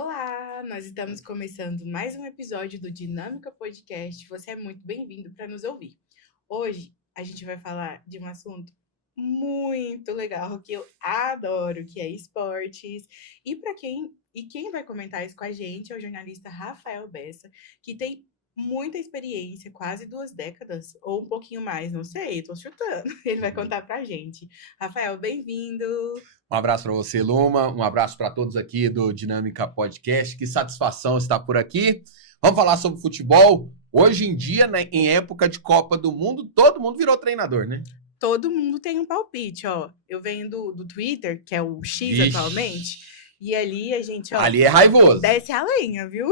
Olá, nós estamos começando mais um episódio do Dinâmica Podcast. Você é muito bem-vindo para nos ouvir. Hoje a gente vai falar de um assunto muito legal que eu adoro, que é esportes. Quem vai comentar isso com a gente é o jornalista Rafael Bessa, que tem muita experiência, quase 2 décadas, ou um pouquinho mais, não sei, tô chutando. Ele vai contar pra gente. Rafael, bem-vindo! Um abraço para você, Luma. Um abraço para todos aqui do Dinâmica Podcast. Que satisfação estar por aqui. Vamos falar sobre futebol. Hoje em dia, né, em época de Copa do Mundo, todo mundo virou treinador, né? Todo mundo tem um palpite, ó. Eu venho do Twitter, que é o X Ixi. atualmente, e ali a gente, ó, Ali é raivoso. desce a lenha, viu?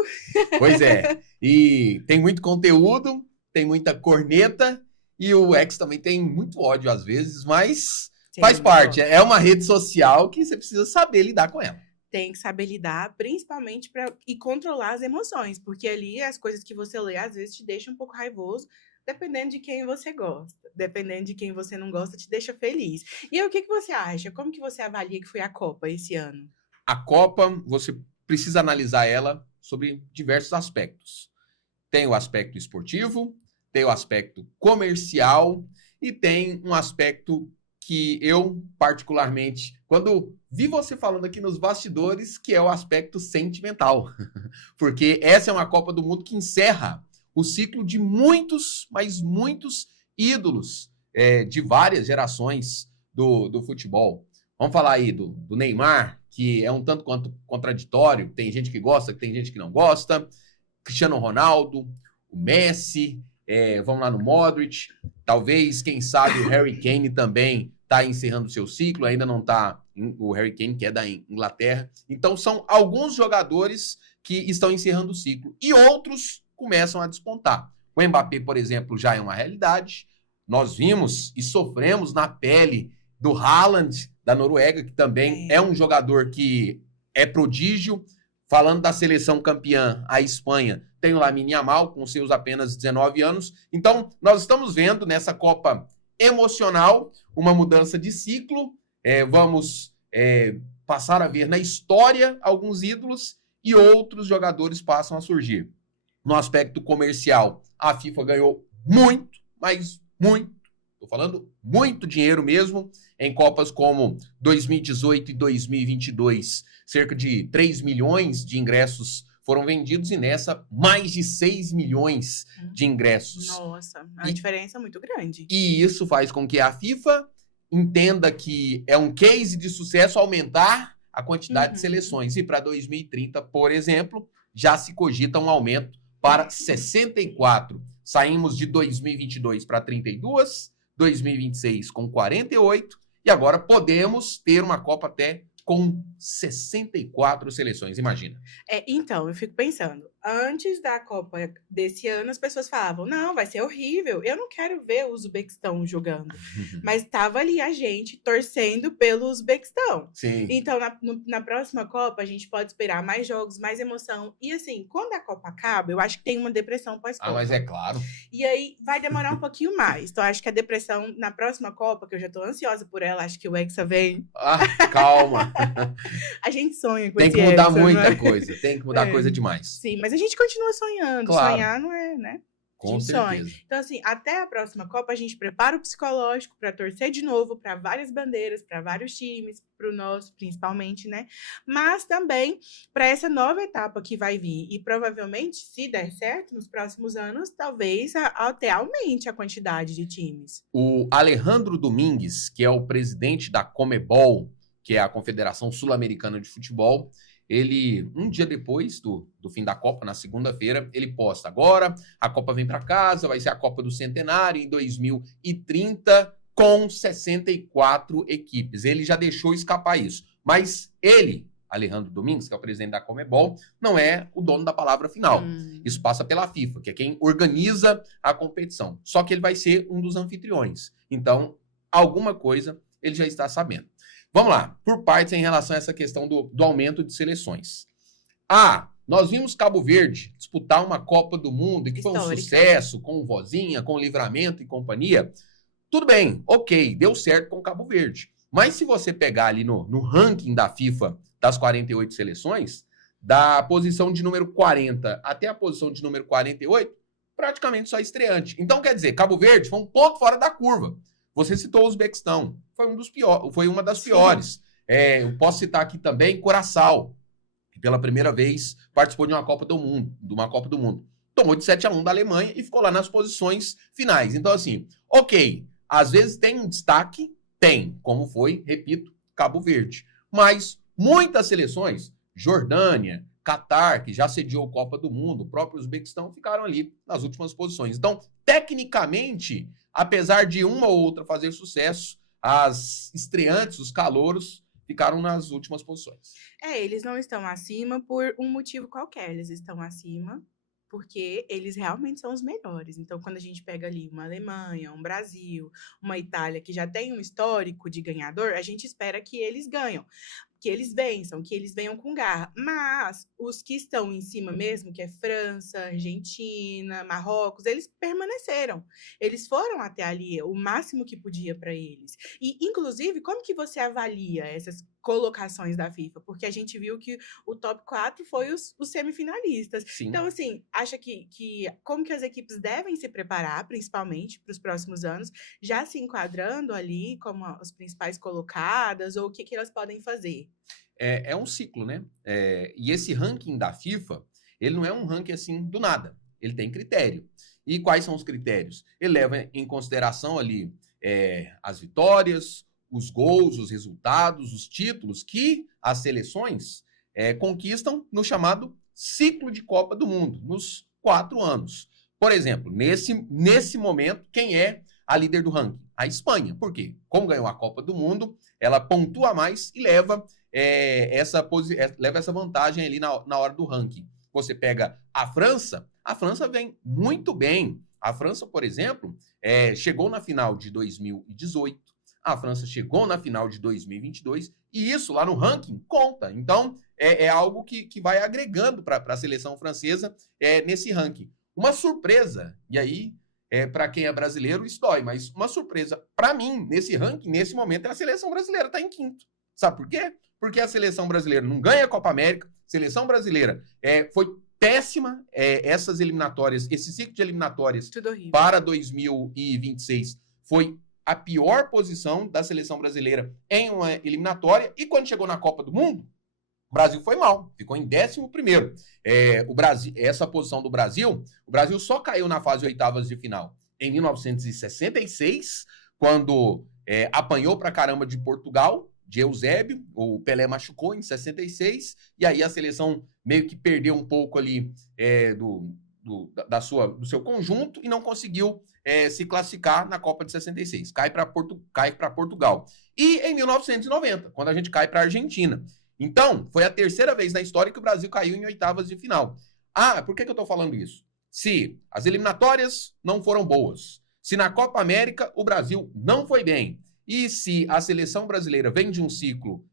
Pois é. E tem muito conteúdo, tem muita corneta, e o X também tem muito ódio às vezes, mas faz parte. É uma rede social que você precisa saber lidar com ela. Tem que saber lidar, principalmente e controlar as emoções, porque ali as coisas que você lê às vezes te deixam um pouco raivoso, dependendo de quem você gosta. Dependendo de quem você não gosta, te deixa feliz. E aí, o que você acha? Como que você avalia que foi a Copa esse ano? A Copa, você precisa analisar ela sobre diversos aspectos. Tem o aspecto esportivo, tem o aspecto comercial e tem um aspecto que eu, particularmente, quando vi você falando aqui nos bastidores, que é o aspecto sentimental. Porque essa é uma Copa do Mundo que encerra o ciclo de muitos, mas muitos ídolos de várias gerações do futebol. Vamos falar aí do Neymar, que é um tanto quanto contraditório. Tem gente que gosta, tem gente que não gosta. Cristiano Ronaldo, o Messi, vamos lá no Modric. Talvez, quem sabe, o Harry Kane também está encerrando seu ciclo. Ainda não está o Harry Kane, que é da Inglaterra. Então, são alguns jogadores que estão encerrando o ciclo. E outros começam a despontar. O Mbappé, por exemplo, já é uma realidade. Nós vimos e sofremos na pele do Haaland, da Noruega, que também é um jogador que é prodígio. Falando da seleção campeã, a Espanha tem o Lamine Yamal, com seus apenas 19 anos. Então, nós estamos vendo nessa Copa emocional uma mudança de ciclo. Vamos passar a ver na história alguns ídolos e outros jogadores passam a surgir. No aspecto comercial, a FIFA ganhou muito, mas muito, estou falando muito dinheiro mesmo, em Copas como 2018 e 2022, cerca de 3 milhões de ingressos foram vendidos e nessa mais de 6 milhões de ingressos. Nossa, a diferença é muito grande. E isso faz com que a FIFA entenda que é um case de sucesso aumentar a quantidade de seleções. E para 2030, por exemplo, já se cogita um aumento para 64. Saímos de 2022 para 32, 2026 com 48, e agora podemos ter uma Copa até com 64 seleções, imagina. Então, eu fico pensando, antes da Copa desse ano, as pessoas falavam, não, vai ser horrível, eu não quero ver o Uzbequistão jogando. Mas estava ali a gente torcendo pelo Uzbequistão. Sim. Então, na próxima Copa, a gente pode esperar mais jogos, mais emoção. E assim, quando a Copa acaba, eu acho que tem uma depressão pós-Copa. Mas é claro. E aí, vai demorar um pouquinho mais. Então, acho que a depressão na próxima Copa, que eu já tô ansiosa por ela, acho que o Hexa vem. Calma. A gente sonha com tem esse que mudar Hexa, muita né? coisa, tem que mudar coisa demais. Sim, mas a gente continua sonhando. Claro. Sonhar não é, né? Com certeza. Sonha. Então, assim, até a próxima Copa, a gente prepara o psicológico para torcer de novo para várias bandeiras, para vários times, para o nosso, principalmente, né? Mas também para essa nova etapa que vai vir. E provavelmente, se der certo, nos próximos anos, talvez até aumente a quantidade de times. O Alejandro Domingues, que é o presidente da Comebol, que é a Confederação Sul-Americana de Futebol, ele, um dia depois do fim da Copa, na segunda-feira, ele posta: agora a Copa vem para casa, vai ser a Copa do Centenário em 2030 com 64 equipes. Ele já deixou escapar isso. Mas ele, Alejandro Domingues, que é o presidente da Comebol, não é o dono da palavra final. Isso passa pela FIFA, que é quem organiza a competição. Só que ele vai ser um dos anfitriões. Então, alguma coisa ele já está sabendo. Vamos lá, por partes em relação a essa questão do aumento de seleções. Nós vimos Cabo Verde disputar uma Copa do Mundo, que foi um sucesso, com o Vozinha, com o Livramento e companhia. Tudo bem, ok, deu certo com Cabo Verde. Mas se você pegar ali no ranking da FIFA das 48 seleções, da posição de número 40 até a posição de número 48, praticamente só estreante. Então, quer dizer, Cabo Verde foi um ponto fora da curva. Você citou o Uzbequistão, foi uma das piores. Eu posso citar aqui também Curaçao, que pela primeira vez participou de uma Copa do Mundo. Tomou de 7-1 da Alemanha e ficou lá nas posições finais. Então, assim, ok, às vezes tem um destaque, como foi, repito, Cabo Verde. Mas muitas seleções, Jordânia, Catar, que já sediou a Copa do Mundo, o próprio Uzbequistão, ficaram ali nas últimas posições. Então, tecnicamente, apesar de uma ou outra fazer sucesso, as estreantes, os calouros, ficaram nas últimas posições. Eles não estão acima por um motivo qualquer, eles estão acima porque eles realmente são os melhores. Então, quando a gente pega ali uma Alemanha, um Brasil, uma Itália, que já tem um histórico de ganhador, a gente espera que eles ganham, que eles vençam, que eles venham com garra. Mas os que estão em cima mesmo, que é França, Argentina, Marrocos, eles permaneceram. Eles foram até ali o máximo que podia para eles. E, inclusive, como que você avalia essas colocações da FIFA? Porque a gente viu que o top 4 foi os semifinalistas. Sim. Então, assim, acha que como que as equipes devem se preparar, principalmente para os próximos anos, já se enquadrando ali como as principais colocadas, ou o que elas podem fazer? É um ciclo, né? E esse ranking da FIFA, ele não é um ranking assim do nada. Ele tem critério. E quais são os critérios? Ele leva em consideração ali as vitórias, os gols, os resultados, os títulos que as seleções conquistam no chamado ciclo de Copa do Mundo, nos 4 anos. Por exemplo, nesse momento, quem é a líder do ranking? A Espanha. Por quê? Como ganhou a Copa do Mundo, ela pontua mais e leva essa vantagem ali na hora do ranking. Você pega a França vem muito bem. A França, por exemplo, chegou na final de 2018, a França chegou na final de 2022, e isso lá no ranking conta. Então, é algo que vai agregando para a seleção francesa nesse ranking. Uma surpresa, e aí, para quem é brasileiro, isso dói, mas uma surpresa para mim, nesse ranking, nesse momento, é a seleção brasileira estar em quinto. Sabe por quê? Porque a seleção brasileira não ganha a Copa América, a seleção brasileira foi péssima, essas eliminatórias, esse ciclo de eliminatórias para 2026 foi a pior posição da seleção brasileira em uma eliminatória, e quando chegou na Copa do Mundo, o Brasil foi mal, ficou em 11º. Essa posição do Brasil, o Brasil só caiu na fase oitavas de final em 1966, quando apanhou pra caramba de Portugal, de Eusébio, o Pelé machucou em 66, e aí a seleção meio que perdeu um pouco ali do seu conjunto e não conseguiu se classificar na Copa de 66. Cai para Portugal. E em 1990, quando a gente cai para a Argentina. Então, foi a 3ª vez na história que o Brasil caiu em oitavas de final. Por que eu estou falando isso? Se as eliminatórias não foram boas, se na Copa América o Brasil não foi bem, e se a seleção brasileira vem de um ciclo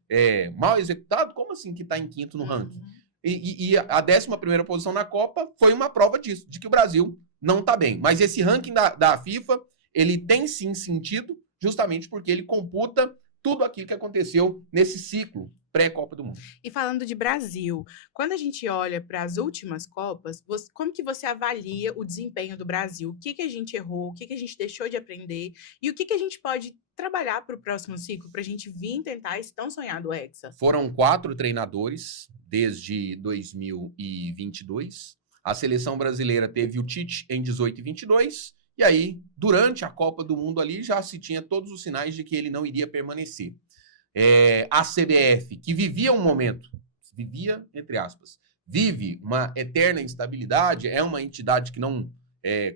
mal executado, como assim que está em quinto no ranking? E a 11ª posição na Copa foi uma prova disso, de que o Brasil não está bem. Mas esse ranking da FIFA, ele tem sim sentido, justamente porque ele computa tudo aquilo que aconteceu nesse ciclo pré-Copa do Mundo. E falando de Brasil, quando a gente olha para as últimas Copas, como que você avalia o desempenho do Brasil? O que a gente errou, o que a gente deixou de aprender e o que a gente pode trabalhar para o próximo ciclo para a gente vir tentar esse tão sonhado Hexa? Foram 4 treinadores desde 2022. A seleção brasileira teve o Tite em 18 e 22, e aí, durante a Copa do Mundo ali, já se tinha todos os sinais de que ele não iria permanecer. A CBF, que vivia um momento, entre aspas, vive uma eterna instabilidade, é uma entidade que não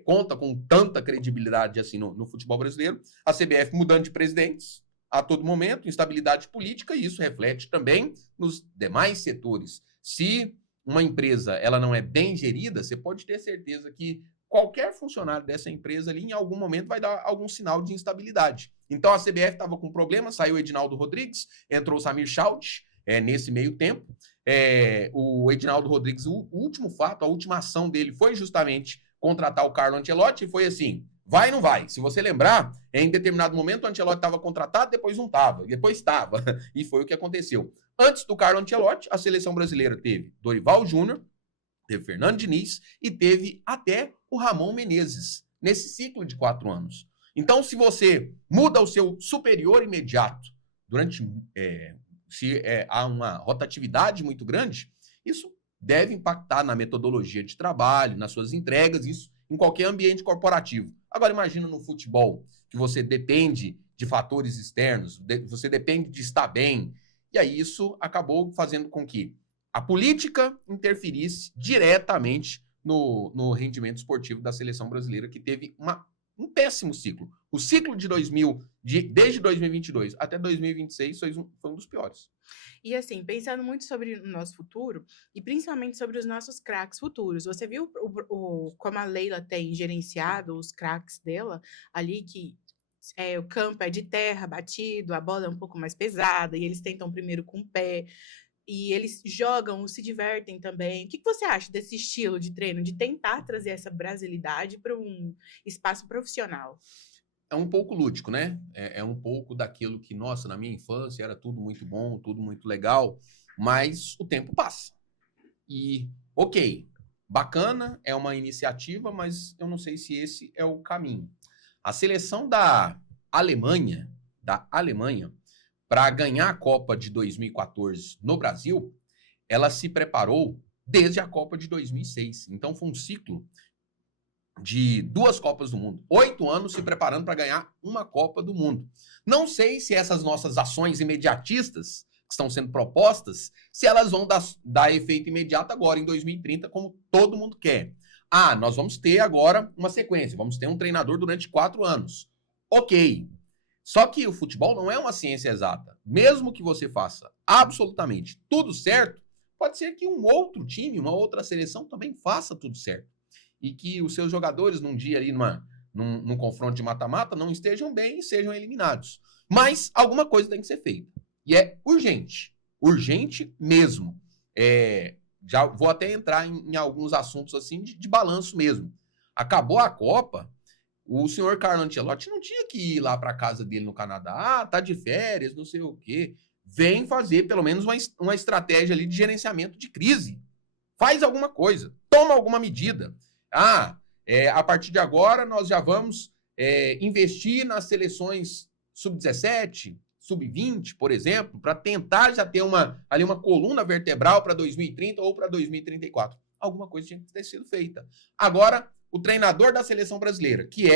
conta com tanta credibilidade assim no futebol brasileiro. A CBF mudando de presidentes a todo momento, instabilidade política, e isso reflete também nos demais setores. Se uma empresa ela não é bem gerida, você pode ter certeza que qualquer funcionário dessa empresa ali, em algum momento, vai dar algum sinal de instabilidade. Então, a CBF estava com problema, saiu o Edinaldo Rodrigues, entrou o Samir Chaut, nesse meio tempo. O Edinaldo Rodrigues, o último fato, a última ação dele foi justamente contratar o Carlo Ancelotti, e foi assim, vai ou não vai? Se você lembrar, em determinado momento o Ancelotti estava contratado, depois não estava, depois estava, e foi o que aconteceu. Antes do Carlo Ancelotti, a seleção brasileira teve Dorival Júnior, teve Fernando Diniz e teve até o Ramon Menezes, nesse ciclo de 4 anos. Então, se você muda o seu superior imediato durante... há uma rotatividade muito grande, isso deve impactar na metodologia de trabalho, nas suas entregas, isso em qualquer ambiente corporativo. Agora, imagina no futebol, que você depende de fatores externos, você depende de estar bem, e aí isso acabou fazendo com que a política interferisse diretamente no rendimento esportivo da seleção brasileira, que teve um péssimo ciclo. O ciclo desde 2022 até 2026 foi um dos piores. E assim, pensando muito sobre o nosso futuro, e principalmente sobre os nossos craques futuros, você viu como a Leila tem gerenciado os craques dela ali, que o campo é de terra, batido, a bola é um pouco mais pesada, e eles tentam primeiro com o pé, e eles jogam, se divertem também. O que você acha desse estilo de treino, de tentar trazer essa brasilidade para um espaço profissional? É um pouco lúdico, né? É um pouco daquilo que, nossa, na minha infância era tudo muito bom, tudo muito legal, mas o tempo passa. E, ok, bacana, é uma iniciativa, mas eu não sei se esse é o caminho. A seleção da Alemanha, para ganhar a Copa de 2014 no Brasil, ela se preparou desde a Copa de 2006. Então, foi um ciclo de 2 Copas do Mundo. 8 anos se preparando para ganhar uma Copa do Mundo. Não sei se essas nossas ações imediatistas que estão sendo propostas, se elas vão dar efeito imediato agora, em 2030, como todo mundo quer. Nós vamos ter agora uma sequência, vamos ter um treinador durante 4 anos. Ok. Só que o futebol não é uma ciência exata. Mesmo que você faça absolutamente tudo certo, pode ser que um outro time, uma outra seleção também faça tudo certo. E que os seus jogadores, num dia ali, num confronto de mata-mata, não estejam bem e sejam eliminados. Mas alguma coisa tem que ser feita. E é urgente. Urgente mesmo. Já vou até entrar em alguns assuntos assim de balanço mesmo. Acabou a Copa, o senhor Carlo Ancelotti não tinha que ir lá para casa dele no Canadá. Tá de férias, não sei o quê. Vem fazer pelo menos uma estratégia ali de gerenciamento de crise. Faz alguma coisa. Toma alguma medida. A partir de agora nós já vamos investir nas seleções sub-17, sub-20, por exemplo, para tentar já ter uma coluna vertebral para 2030 ou para 2034. Alguma coisa tinha que ter sido feita. Agora, o treinador da seleção brasileira, que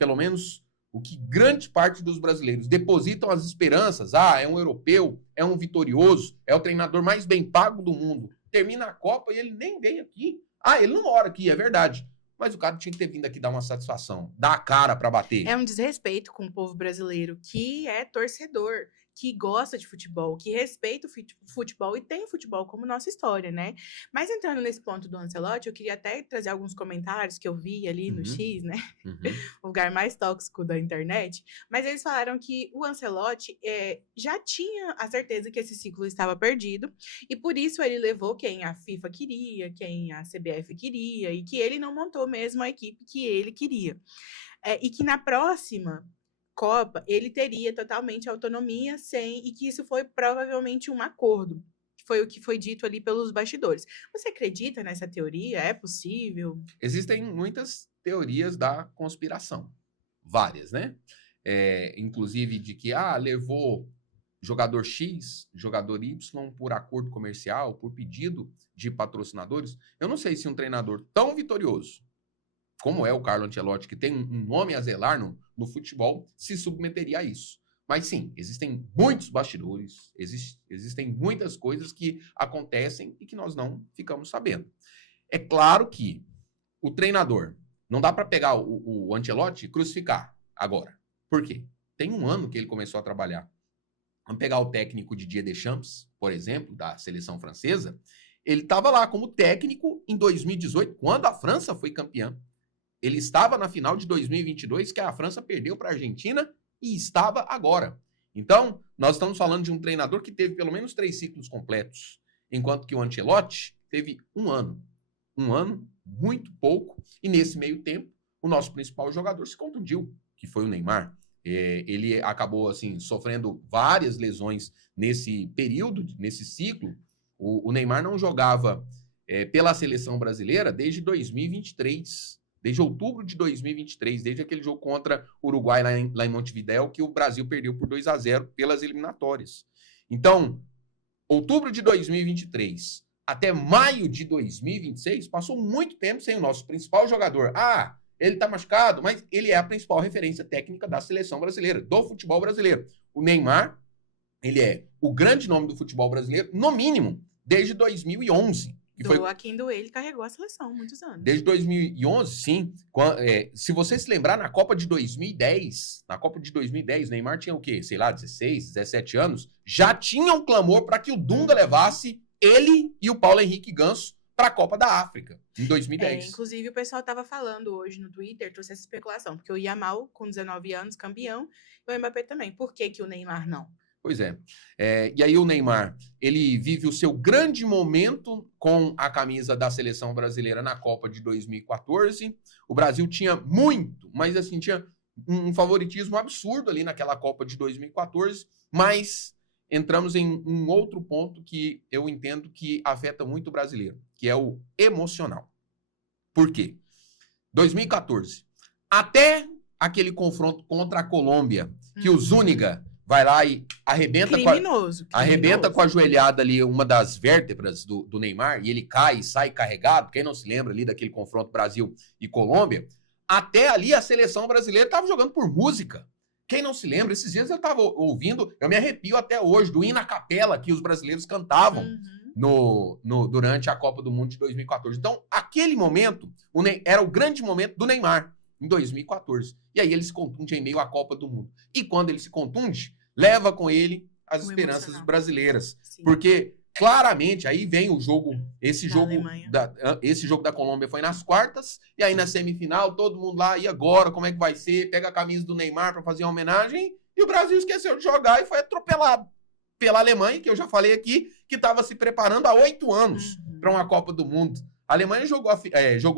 pelo menos o que grande parte dos brasileiros depositam as esperanças, é um europeu, é um vitorioso, é o treinador mais bem pago do mundo, termina a Copa e ele nem veio aqui. Ele não mora aqui, é verdade. Mas o cara tinha que ter vindo aqui dar uma satisfação, dar a cara para bater. É um desrespeito com o povo brasileiro, que é torcedor, que gosta de futebol, que respeita o futebol e tem o futebol como nossa história, né? Mas entrando nesse ponto do Ancelotti, eu queria até trazer alguns comentários que eu vi ali no X, né? O lugar mais tóxico da internet. Mas eles falaram que o Ancelotti já tinha a certeza que esse ciclo estava perdido e por isso ele levou quem a FIFA queria, quem a CBF queria e que ele não montou mesmo a equipe que ele queria. E que na próxima Copa, ele teria totalmente autonomia e que isso foi provavelmente um acordo, que foi o que foi dito ali pelos bastidores. Você acredita nessa teoria? É possível? Existem muitas teorias da conspiração, várias, né? Inclusive de que levou jogador X, jogador Y por acordo comercial, por pedido de patrocinadores. Eu não sei se um treinador tão vitorioso como é o Carlo Ancelotti, que tem um nome a zelar no futebol, se submeteria a isso. Mas sim, existem muitos bastidores, existem muitas coisas que acontecem e que nós não ficamos sabendo. É claro que o treinador, não dá para pegar o Ancelotti e crucificar agora. Por quê? Tem 1 ano que ele começou a trabalhar. Vamos pegar o técnico Didier Deschamps, por exemplo, da seleção francesa. Ele estava lá como técnico em 2018, quando a França foi campeã. Ele estava na final de 2022, que a França perdeu para a Argentina, e estava agora. Então, nós estamos falando de um treinador que teve pelo menos 3 ciclos completos, enquanto que o Ancelotti teve 1 ano. 1 ano, muito pouco, e nesse meio tempo, o nosso principal jogador se contundiu, que foi o Neymar. Ele acabou, assim, sofrendo várias lesões nesse período, nesse ciclo. O Neymar não jogava pela seleção brasileira desde 2023, desde outubro de 2023, desde aquele jogo contra o Uruguai lá em Montevidéu, que o Brasil perdeu por 2-0 pelas eliminatórias. Então, outubro de 2023 até maio de 2026, passou muito tempo sem o nosso principal jogador. Ele tá machucado, mas ele é a principal referência técnica da seleção brasileira, do futebol brasileiro. O Neymar, ele é o grande nome do futebol brasileiro, no mínimo, desde 2011. Ele carregou a seleção muitos anos. Desde 2011, sim. Se você se lembrar, na Copa de 2010, o Neymar tinha o quê? Sei lá, 16, 17 anos. Já tinha um clamor para que o Dunga levasse ele e o Paulo Henrique Ganso para a Copa da África, em 2010. Inclusive, o pessoal estava falando hoje no Twitter, trouxe essa especulação, porque o Yamal, com 19 anos, campeão, e o Mbappé também. Por que o Neymar não? Pois é. E aí o Neymar, ele vive o seu grande momento com a camisa da seleção brasileira na Copa de 2014. O Brasil tinha muito, mas assim, tinha um favoritismo absurdo ali naquela Copa de 2014, mas entramos em um outro ponto que eu entendo que afeta muito o brasileiro, que é o emocional. Por quê? 2014, até aquele confronto contra a Colômbia, que o Zúñiga vai lá e arrebenta com a joelhada ali uma das vértebras do Neymar, e ele cai e sai carregado. Quem não se lembra ali daquele confronto Brasil e Colômbia, até ali a seleção brasileira estava jogando por música. Quem não se lembra, esses dias eu estava ouvindo, eu me arrepio até hoje, do hino à capela que os brasileiros cantavam durante a Copa do Mundo de 2014. Então, aquele momento era o grande momento do Neymar, em 2014. E aí ele se contunde em meio à Copa do Mundo. E quando ele se contunde, leva com ele as esperanças brasileiras. Sim. Porque, claramente, aí vem o jogo, esse jogo da Colômbia foi nas quartas, e aí na semifinal, todo mundo lá, e agora, como é que vai ser? Pega a camisa do Neymar para fazer uma homenagem, e o Brasil esqueceu de jogar e foi atropelado pela Alemanha, que eu já falei aqui, que estava se preparando há 8 anos para uma Copa do Mundo. A Alemanha jogou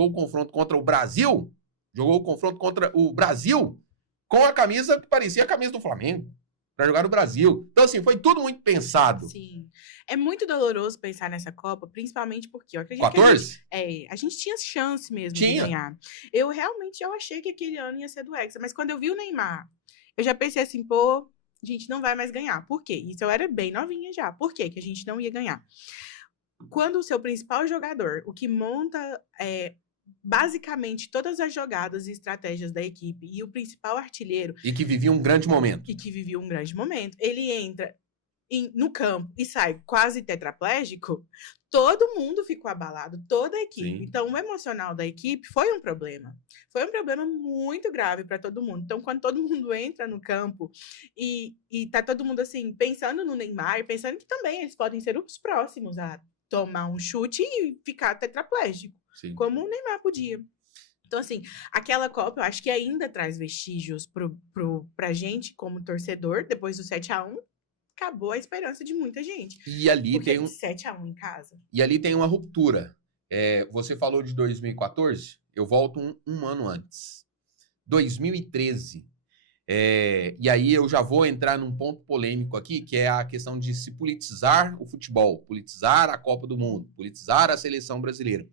o confronto contra o Brasil, com a camisa que parecia a camisa do Flamengo, para jogar no Brasil. Então, assim, foi tudo muito pensado. Sim. É muito doloroso pensar nessa Copa, principalmente porque eu acredito 14? que a gente tinha chance mesmo de ganhar. Eu achei que aquele ano ia ser do Hexa, mas quando eu vi o Neymar, eu já pensei assim, pô, a gente não vai mais ganhar. Por quê? Isso eu era bem novinha já. Por quê que a gente não ia ganhar? Quando o seu principal jogador, o que monta basicamente todas as jogadas e estratégias da equipe, e o principal artilheiro... E que vivia um grande momento. Ele entra no campo e sai quase tetraplégico, todo mundo ficou abalado, toda a equipe. Sim. Então, o emocional da equipe foi um problema. Foi um problema muito grave para todo mundo. Então, quando todo mundo entra no campo e tá todo mundo, assim, pensando no Neymar, pensando que também eles podem ser os próximos a tomar um chute e ficar tetraplégico. Sim. Como o Neymar podia. Então, assim, aquela Copa, eu acho que ainda traz vestígios pra gente, como torcedor, depois do 7-1, acabou a esperança de muita gente. E ali tem 7-1 em casa. E ali tem uma ruptura. Você falou de 2014, eu volto um ano antes. 2013. E aí eu já vou entrar num ponto polêmico aqui, que é a questão de se politizar o futebol, politizar a Copa do Mundo, politizar a seleção brasileira.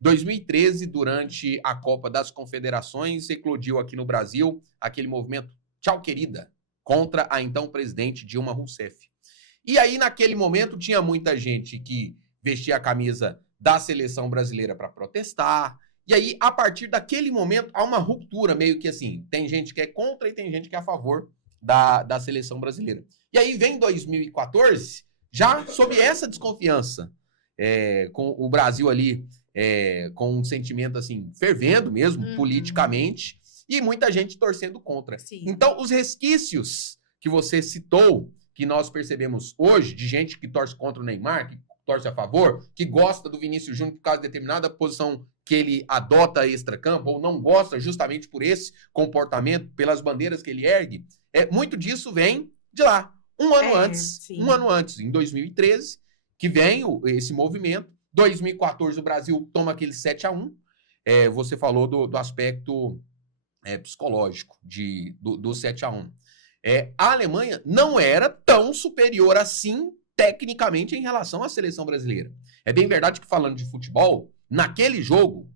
2013, durante a Copa das Confederações, eclodiu aqui no Brasil aquele movimento Tchau Querida, contra a então presidente Dilma Rousseff. E aí, naquele momento, tinha muita gente que vestia a camisa da seleção brasileira para protestar. E aí, a partir daquele momento, há uma ruptura, meio que assim, tem gente que é contra e tem gente que é a favor da seleção brasileira. E aí vem 2014, já sob essa desconfiança, com o Brasil ali com um sentimento assim, fervendo mesmo, politicamente, e muita gente torcendo contra. Sim. Então, os resquícios que você citou, que nós percebemos hoje, de gente que torce contra o Neymar, que torce a favor, que gosta do Vinícius Júnior por causa de determinada posição que ele adota extracampo, ou não gosta justamente por esse comportamento, pelas bandeiras que ele ergue, muito disso vem de lá. Um ano antes, em 2013, que vem esse movimento. 2014, o Brasil toma aquele 7-1. Você falou do aspecto psicológico do 7-1. A Alemanha não era tão superior assim, tecnicamente, em relação à seleção brasileira. É bem verdade que, falando de futebol, naquele jogo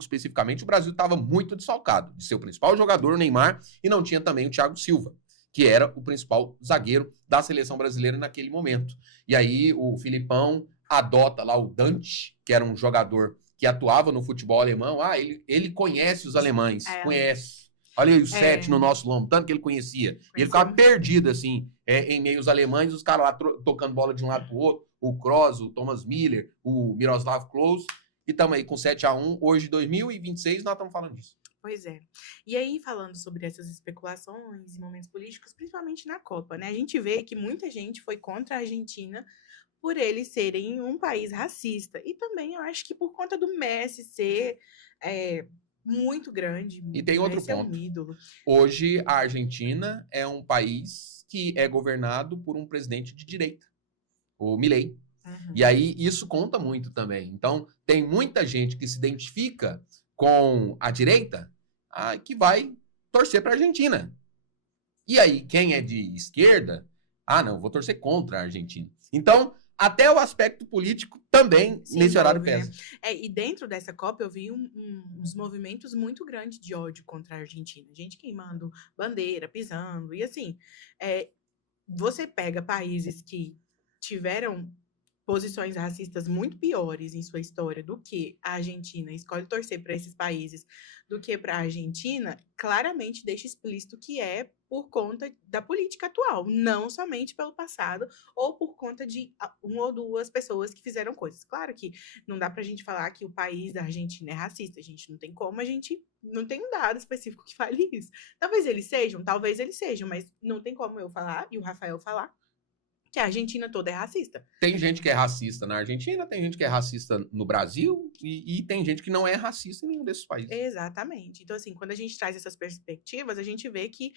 especificamente, o Brasil estava muito desfalcado de seu principal jogador, o Neymar, e não tinha também o Thiago Silva, que era o principal zagueiro da seleção brasileira naquele momento. E aí o Filipão adota lá o Dante, que era um jogador que atuava no futebol alemão. Ele conhece os alemães, conhece. Olha aí o 7 no nosso lombo, tanto que ele conhecia. E ele ficava perdido, assim, em meio aos alemães, os caras lá tocando bola de um lado pro outro, o Kroos, o Thomas Müller, o Miroslav Klose, e estamos aí com 7-1, hoje, 2026, nós estamos falando disso. Pois é. E aí, falando sobre essas especulações e momentos políticos, principalmente na Copa, né? A gente vê que muita gente foi contra a Argentina por eles serem um país racista. E também, eu acho que por conta do Messi ser muito grande. E tem outro ponto. Um ídolo. Hoje, a Argentina é um país que é governado por um presidente de direita, o Milei. Uhum. E aí, isso conta muito também. Então, tem muita gente que se identifica com a direita que vai torcer para a Argentina. E aí, quem é de esquerda, não, vou torcer contra a Argentina. Então, até o aspecto político também, nesse horário, pesa. E dentro dessa Copa eu vi uns movimentos muito grandes de ódio contra a Argentina. Gente queimando bandeira, pisando. E assim, você pega países que tiveram posições racistas muito piores em sua história do que a Argentina, escolhe torcer para esses países do que para a Argentina, claramente deixa explícito que é por conta da política atual, não somente pelo passado ou por conta de uma ou duas pessoas que fizeram coisas. Claro que não dá para a gente falar que o país da Argentina é racista, a gente não tem como, a gente não tem um dado específico que fale isso. Talvez eles sejam, mas não tem como eu falar e o Rafael falar que a Argentina toda é racista. Tem gente que é racista na Argentina, tem gente que é racista no Brasil e tem gente que não é racista em nenhum desses países. Exatamente. Então, assim, quando a gente traz essas perspectivas, a gente vê que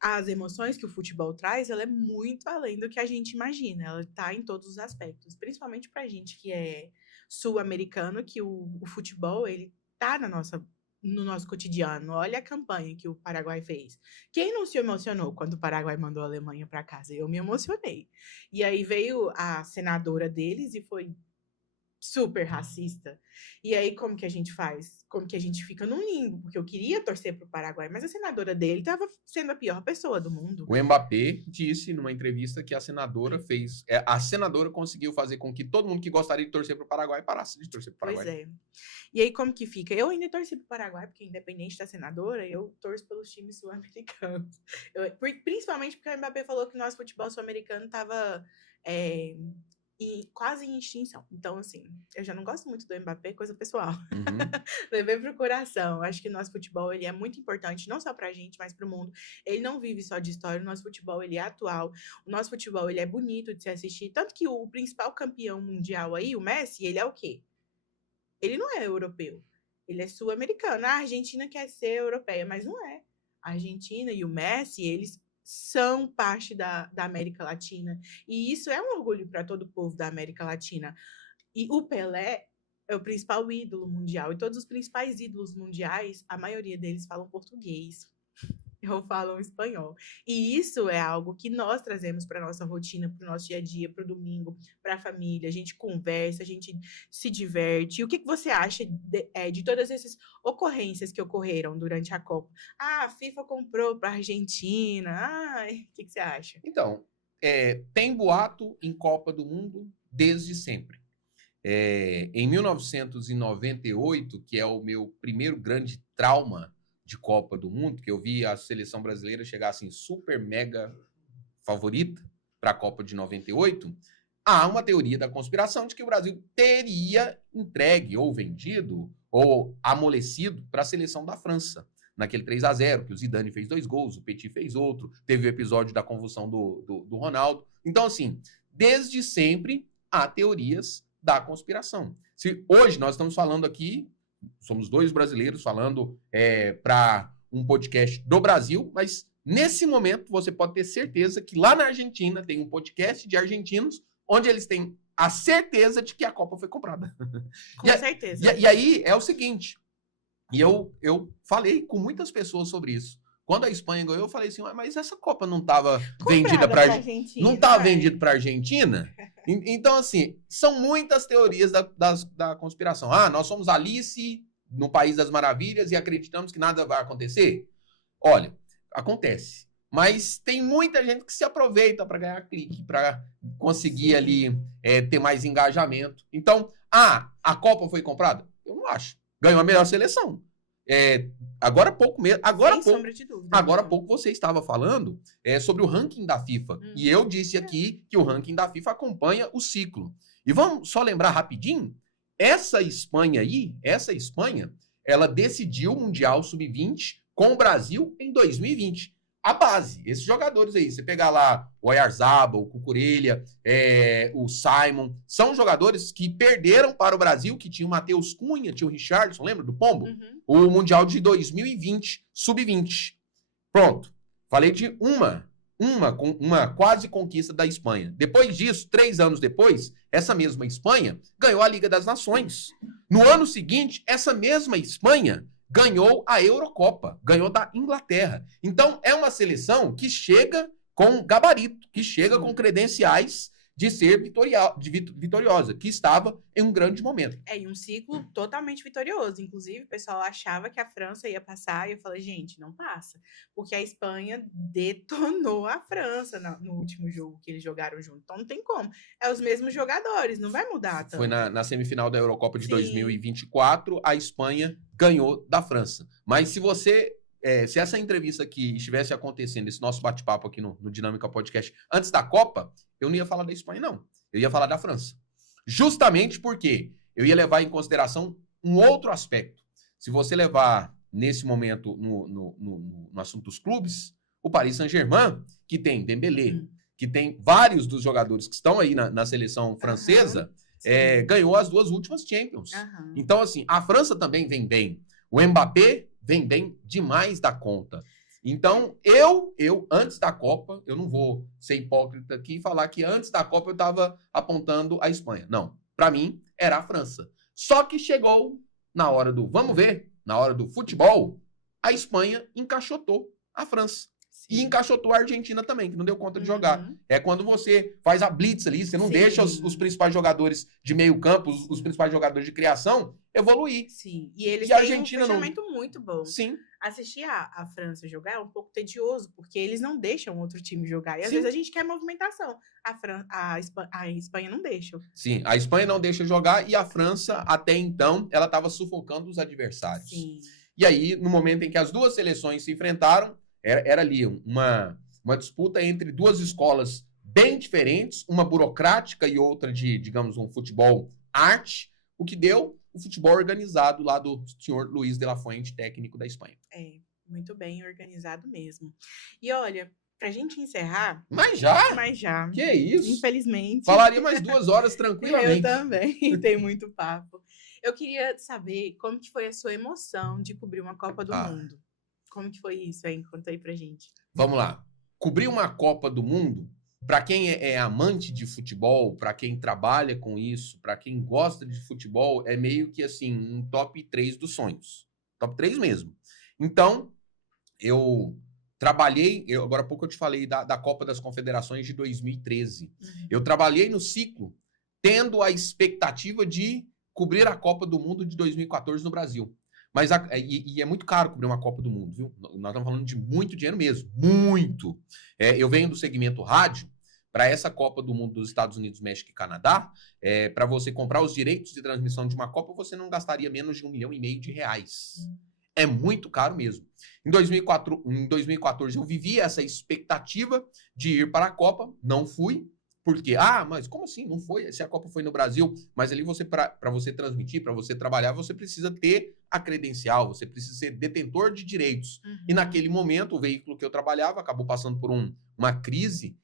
as emoções que o futebol traz, ela é muito além do que a gente imagina. Ela está em todos os aspectos. Principalmente pra gente que é sul-americano, que o futebol, ele tá no nosso cotidiano. Olha a campanha que o Paraguai fez. Quem não se emocionou quando o Paraguai mandou a Alemanha para casa? Eu me emocionei. E aí veio a senadora deles e foi super racista. E aí, como que a gente faz? Como que a gente fica num limbo? Porque eu queria torcer pro Paraguai, mas a senadora dele estava sendo a pior pessoa do mundo. O Mbappé disse numa entrevista que a senadora a senadora conseguiu fazer com que todo mundo que gostaria de torcer pro Paraguai parasse de torcer pro Paraguai. Pois é. E aí, como que fica? Eu ainda torci pro Paraguai, porque independente da senadora, eu torço pelos times sul-americanos. Principalmente porque o Mbappé falou que o nosso futebol sul-americano estava quase em extinção. Então, assim, eu já não gosto muito do Mbappé, coisa pessoal. Uhum. Levei pro coração. Acho que o nosso futebol, ele é muito importante, não só pra gente, mas pro mundo. Ele não vive só de história, o nosso futebol, ele é atual. O nosso futebol, ele é bonito de se assistir. Tanto que o principal campeão mundial aí, o Messi, ele é o quê? Ele não é europeu. Ele é sul-americano. A Argentina quer ser europeia, mas não é. A Argentina e o Messi, eles são parte da América Latina. E isso é um orgulho para todo o povo da América Latina. E o Pelé é o principal ídolo mundial. E todos os principais ídolos mundiais, a maioria deles falam português. Ou falam espanhol. E isso é algo que nós trazemos para a nossa rotina, para o nosso dia a dia, para o domingo, para a família. A gente conversa, a gente se diverte. E o que você acha de todas essas ocorrências que ocorreram durante a Copa? A FIFA comprou para a Argentina. O que você acha? Então, tem boato em Copa do Mundo desde sempre. Em 1998, que é o meu primeiro grande trauma de Copa do Mundo, que eu vi a seleção brasileira chegar assim super mega favorita para a Copa de 98, há uma teoria da conspiração de que o Brasil teria entregue ou vendido ou amolecido para a seleção da França, naquele 3-0, que o Zidane fez 2 gols, o Petit fez outro, teve o episódio da convulsão do Ronaldo. Então, assim, desde sempre há teorias da conspiração. Se hoje nós estamos falando aqui, somos 2 brasileiros falando para um podcast do Brasil, mas nesse momento você pode ter certeza que lá na Argentina tem um podcast de argentinos onde eles têm a certeza de que a Copa foi comprada. Com certeza. E aí é o seguinte, E eu falei com muitas pessoas sobre isso. Quando a Espanha ganhou, eu falei assim, mas essa Copa não estava vendida para Argentina, não estava vendida para a Argentina? Então, assim, são muitas teorias da conspiração. Ah, nós somos Alice no País das Maravilhas e acreditamos que nada vai acontecer? Olha, acontece. Mas tem muita gente que se aproveita para ganhar clique, para conseguir ali ter mais engajamento. Então, a Copa foi comprada? Eu não acho. Ganhou a melhor seleção. Agora há pouco mesmo. Agora há pouco você estava falando sobre o ranking da FIFA. E eu disse aqui que o ranking da FIFA acompanha o ciclo. E vamos só lembrar rapidinho: essa Espanha, ela decidiu o Mundial Sub-20 com o Brasil em 2020. A base, esses jogadores aí, você pegar lá o Oyarzabal, o Cucurella, o Simon, são jogadores que perderam para o Brasil, que tinha o Matheus Cunha, tinha o Richarlison, lembra do Pombo? O Mundial de 2020, Sub-20. Pronto, falei de uma quase conquista da Espanha. Depois disso, 3 anos depois, essa mesma Espanha ganhou a Liga das Nações. No ano seguinte, essa mesma Espanha ganhou a Eurocopa, ganhou da Inglaterra. Então, é uma seleção que chega com gabarito, que chega com credenciais de ser vitoriosa, que estava em um grande momento. E um ciclo totalmente vitorioso. Inclusive, o pessoal achava que a França ia passar, e eu falei, gente, não passa. Porque a Espanha detonou a França no último jogo que eles jogaram junto. Então, não tem como. É os mesmos jogadores, não vai mudar tanto. Foi na semifinal da Eurocopa de 2024, a Espanha ganhou da França. Mas se essa entrevista aqui estivesse acontecendo, esse nosso bate-papo aqui no Dinâmica Podcast, antes da Copa, eu não ia falar da Espanha, não. Eu ia falar da França. Justamente porque eu ia levar em consideração um outro aspecto. Se você levar, nesse momento, no assunto dos clubes, o Paris Saint-Germain, que tem Dembélé, que tem vários dos jogadores que estão aí na seleção francesa, ganhou as 2 últimas Champions. Então, assim, a França também vem bem. O Mbappé vem bem demais da conta. Então, eu antes da Copa, eu não vou ser hipócrita aqui e falar que antes da Copa eu estava apontando a Espanha. Não. Para mim, era a França. Só que chegou na hora do vamos ver, na hora do futebol, a Espanha encaixotou a França. E encaixotou a Argentina também, que não deu conta de jogar. É quando você faz a blitz ali, você não deixa os principais jogadores de meio campo, os principais jogadores de criação, evoluir. Sim, e eles têm um fechamento muito bom. Sim. Assistir a França jogar é um pouco tedioso, porque eles não deixam outro time jogar. E às vezes a gente quer movimentação. A Espanha não deixa. Sim, a Espanha não deixa jogar e a França, até então, ela estava sufocando os adversários. Sim. E aí, no momento em que as 2 seleções se enfrentaram, era ali uma disputa entre 2 escolas bem diferentes, uma burocrática e outra de, digamos, um futebol arte, o que deu o futebol organizado lá do senhor Luiz de la Fuente, técnico da Espanha. Muito bem organizado mesmo. E olha, pra gente encerrar... Mas já? Que isso? Infelizmente. Falaria mais 2 horas tranquilamente. Eu também, tem muito papo. Eu queria saber como que foi a sua emoção de cobrir uma Copa do Mundo. Como que foi isso aí? Conta aí pra gente. Vamos lá. Cobrir uma Copa do Mundo, para quem é amante de futebol, para quem trabalha com isso, para quem gosta de futebol, é meio que assim, um top 3 dos sonhos. Top 3 mesmo. Então, eu trabalhei, agora há pouco eu te falei da Copa das Confederações de 2013. Eu trabalhei no ciclo tendo a expectativa de cobrir a Copa do Mundo de 2014 no Brasil. Mas é muito caro cobrir uma Copa do Mundo, viu? Nós estamos falando de muito dinheiro mesmo. Muito. Eu venho do segmento rádio. Para essa Copa do Mundo dos Estados Unidos, México e Canadá, para você comprar os direitos de transmissão de uma Copa, você não gastaria menos de R$1,5 milhão. É muito caro mesmo. Em 2014, eu vivi essa expectativa de ir para a Copa. Não fui. Porque, mas como assim? Não foi? Se a Copa foi no Brasil, mas ali para você transmitir, para você trabalhar, você precisa ter a credencial, você precisa ser detentor de direitos. E naquele momento, o veículo que eu trabalhava acabou passando por uma crise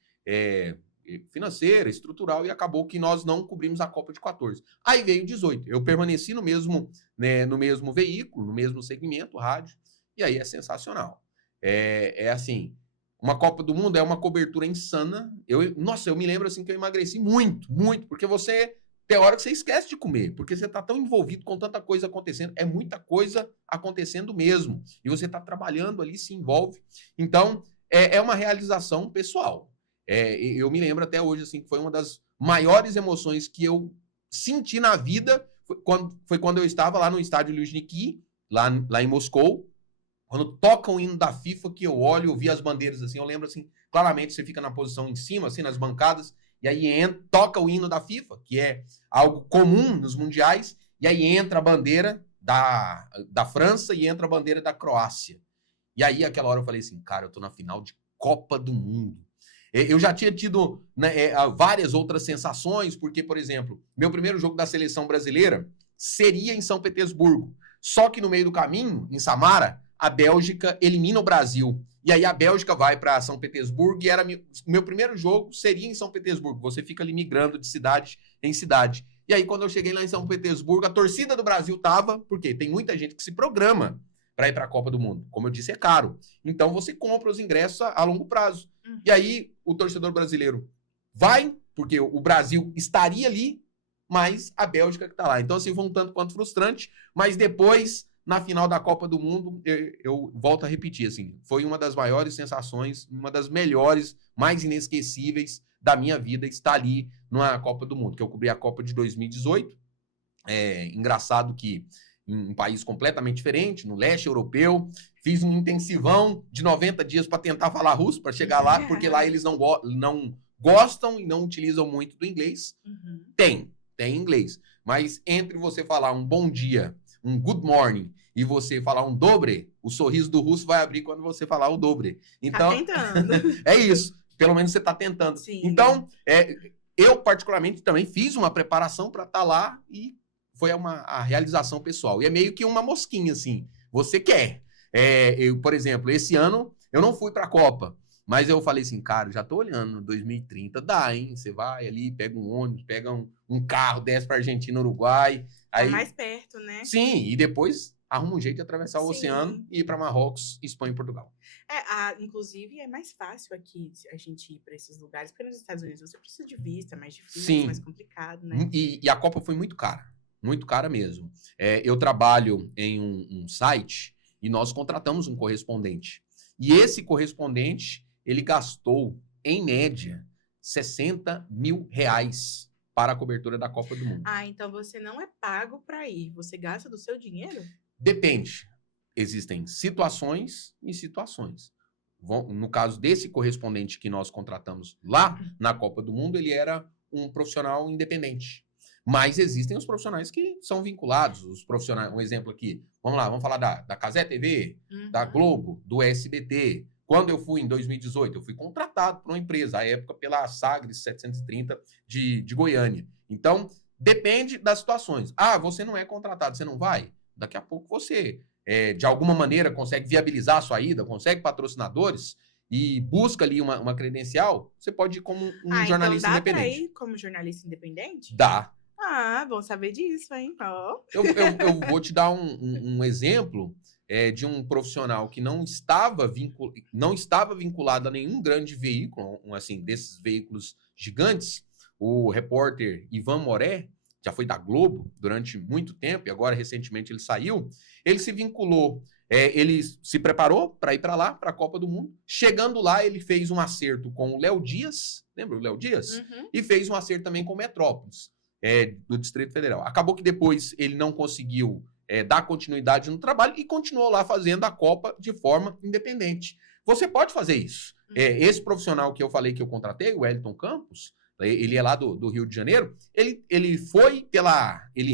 financeira, estrutural, e acabou que nós não cobrimos a Copa de 14. Aí veio 18. Eu permaneci no mesmo veículo, no mesmo segmento, rádio, e aí é sensacional. Assim... Uma Copa do Mundo é uma cobertura insana. Eu me lembro assim que eu emagreci muito, muito, porque você tem hora que você esquece de comer, porque você está tão envolvido com tanta coisa acontecendo. É muita coisa acontecendo mesmo. E você está trabalhando ali, se envolve. Então, é uma realização pessoal. Eu me lembro até hoje, assim, que foi uma das maiores emoções que eu senti na vida, foi quando eu estava lá no estádio Luzhniki, lá em Moscou, quando toca o hino da FIFA, que eu olho, eu vi as bandeiras assim, eu lembro assim, claramente você fica na posição em cima, assim, nas bancadas, e aí toca o hino da FIFA, que é algo comum nos mundiais, e aí entra a bandeira da França e entra a bandeira da Croácia. E aí, aquela hora eu falei assim, cara, eu tô na final de Copa do Mundo. Eu já tinha tido, né, várias outras sensações, porque, por exemplo, meu primeiro jogo da seleção brasileira seria em São Petersburgo. Só que no meio do caminho, em Samara, a Bélgica elimina o Brasil. E aí a Bélgica vai para São Petersburgo e meu primeiro jogo seria em São Petersburgo. Você fica ali migrando de cidade em cidade. E aí, quando eu cheguei lá em São Petersburgo, a torcida do Brasil tava, porque tem muita gente que se programa para ir para a Copa do Mundo. Como eu disse, é caro. Então você compra os ingressos a longo prazo. E aí o torcedor brasileiro vai, porque o Brasil estaria ali, mas a Bélgica que está lá. Então, assim, foi um tanto quanto frustrante, mas depois, na final da Copa do Mundo, eu volto a repetir, assim, foi uma das maiores sensações, uma das melhores, mais inesquecíveis da minha vida, estar ali na Copa do Mundo, que eu cobri a Copa de 2018. Engraçado que em um país completamente diferente, no leste europeu, fiz um intensivão de 90 dias para tentar falar russo, para chegar lá, porque lá eles não gostam e não utilizam muito do inglês. Tem inglês, mas entre você falar um bom dia, um good morning, e você falar um dobre, o sorriso do russo vai abrir quando você falar o dobre. Então, tá tentando. É isso. Pelo menos você está tentando. Sim. Então, eu particularmente também fiz uma preparação para estar lá e foi a realização pessoal. E é meio que uma mosquinha, assim. Você quer. Eu, por exemplo, esse ano eu não fui para a Copa, mas eu falei assim, cara, já tô olhando, 2030 dá, hein? Você vai ali, pega um ônibus, pega um carro, desce para Argentina, Uruguai. Aí, mais perto, né? Sim, e depois arruma um jeito de atravessar o Sim. oceano e ir para Marrocos, Espanha e Portugal. Inclusive, é mais fácil aqui a gente ir para esses lugares, porque nos Estados Unidos você precisa de vista, é mais difícil, Sim. mais complicado, né? E a Copa foi muito cara mesmo. Eu trabalho em um site e nós contratamos um correspondente. E esse correspondente, ele gastou, em média, R$60 mil para a cobertura da Copa do Mundo. Então você não é pago para ir, você gasta do seu dinheiro? Depende. Existem situações e situações. No caso desse correspondente que nós contratamos lá na Copa do Mundo, ele era um profissional independente. Mas existem os profissionais que são vinculados. Os profissionais, um exemplo aqui, vamos falar da Cazé TV, da Globo, do SBT. Quando eu fui em 2018, eu fui contratado por uma empresa, à época pela Sagres 730 de Goiânia. Então, depende das situações. Você não é contratado, você não vai? Daqui a pouco você, de alguma maneira, consegue viabilizar a sua ida, consegue patrocinadores e busca ali uma credencial, você pode ir como um jornalista então independente. Dá para ir como jornalista independente? Dá. Bom saber disso, hein? Eu vou te dar um exemplo de um profissional que não estava vinculado a nenhum grande veículo, assim, desses veículos gigantes. O repórter Ivan Moré, já foi da Globo durante muito tempo, e agora recentemente ele saiu. Ele se vinculou, ele se preparou para ir para lá, para a Copa do Mundo. Chegando lá, ele fez um acerto com o Léo Dias, lembra o Léo Dias? E fez um acerto também com o Metrópolis, do Distrito Federal. Acabou que depois ele não conseguiu dar continuidade no trabalho e continuou lá fazendo a Copa de forma independente. Você pode fazer isso. Esse profissional que eu falei que eu contratei, o Wellington Campos, ele é lá do Rio de Janeiro, ele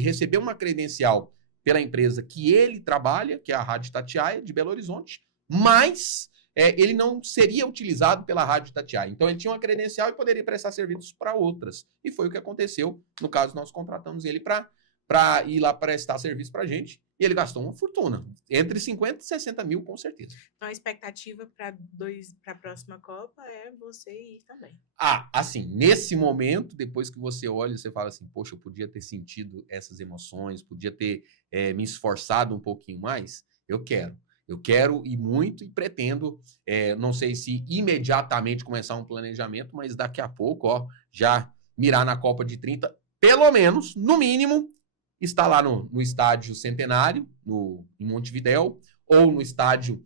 recebeu uma credencial pela empresa que ele trabalha, que é a Rádio Itatiaia, de Belo Horizonte, mas ele não seria utilizado pela Rádio Itatiaia. Então, ele tinha uma credencial e poderia prestar serviços para outras. E foi o que aconteceu. No caso, nós contratamos ele para ir lá prestar serviço para a gente. E ele gastou uma fortuna. Entre 50 e 60 mil, com certeza. Então, a expectativa para a próxima Copa é você ir também. Assim, nesse momento, depois que você olha, você fala assim, poxa, eu podia ter sentido essas emoções, podia ter me esforçado um pouquinho mais. Eu quero ir muito e pretendo, não sei se imediatamente começar um planejamento, mas daqui a pouco, já mirar na Copa de 30. pelo menos, no mínimo, estar lá no estádio Centenário, em Montevidéu, ou no estádio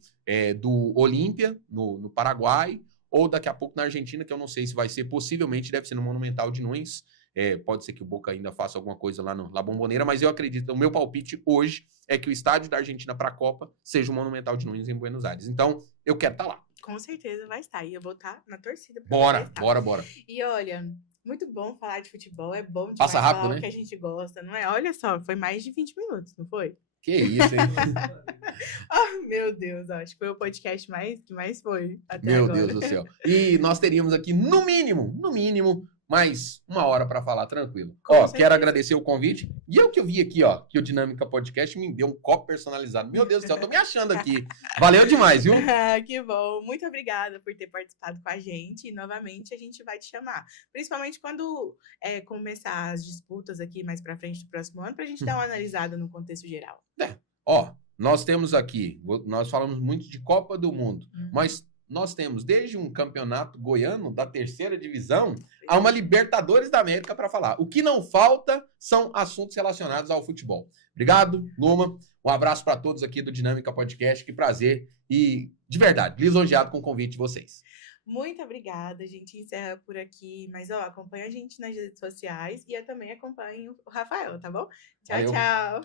do Olímpia, no Paraguai, ou daqui a pouco na Argentina, que eu não sei se vai ser, possivelmente deve ser no Monumental de Nunes. Pode ser que o Boca ainda faça alguma coisa lá na Bombonera, mas eu acredito, o meu palpite hoje é que o estádio da Argentina para a Copa seja o Monumental de Nunes em Buenos Aires. Então, eu quero estar lá. Com certeza vai estar. E eu vou estar na torcida. Bora. E olha, muito bom falar de futebol. É bom demais Passa rápido, falar né? o que a gente gosta, não é? Olha só, foi mais de 20 minutos, não foi? Que isso, hein? Meu Deus, acho que foi o podcast que mais foi até Meu agora. Deus do céu. E nós teríamos aqui, no mínimo, mais 1 hora para falar, tranquilo. Quero agradecer o convite. E eu que eu vi aqui, que o Dinâmica Podcast me deu um copo personalizado. Meu Deus do céu, tô me achando aqui. Valeu demais, viu? Que bom. Muito obrigada por ter participado com a gente. E, novamente, a gente vai te chamar. Principalmente quando começar as disputas aqui mais para frente do próximo ano, pra gente dar uma analisada no contexto geral. Nós temos aqui, nós falamos muito de Copa do Mundo, mas nós temos desde um campeonato goiano da 3ª divisão a uma Libertadores da América para falar. O que não falta são assuntos relacionados ao futebol. Obrigado, Luma. Um abraço para todos aqui do Dinâmica Podcast. Que prazer e, de verdade, lisonjeado com o convite de vocês. Muito obrigada. A gente encerra por aqui. Mas, acompanha a gente nas redes sociais e eu também acompanho o Rafael, tá bom? Tchau, tchau.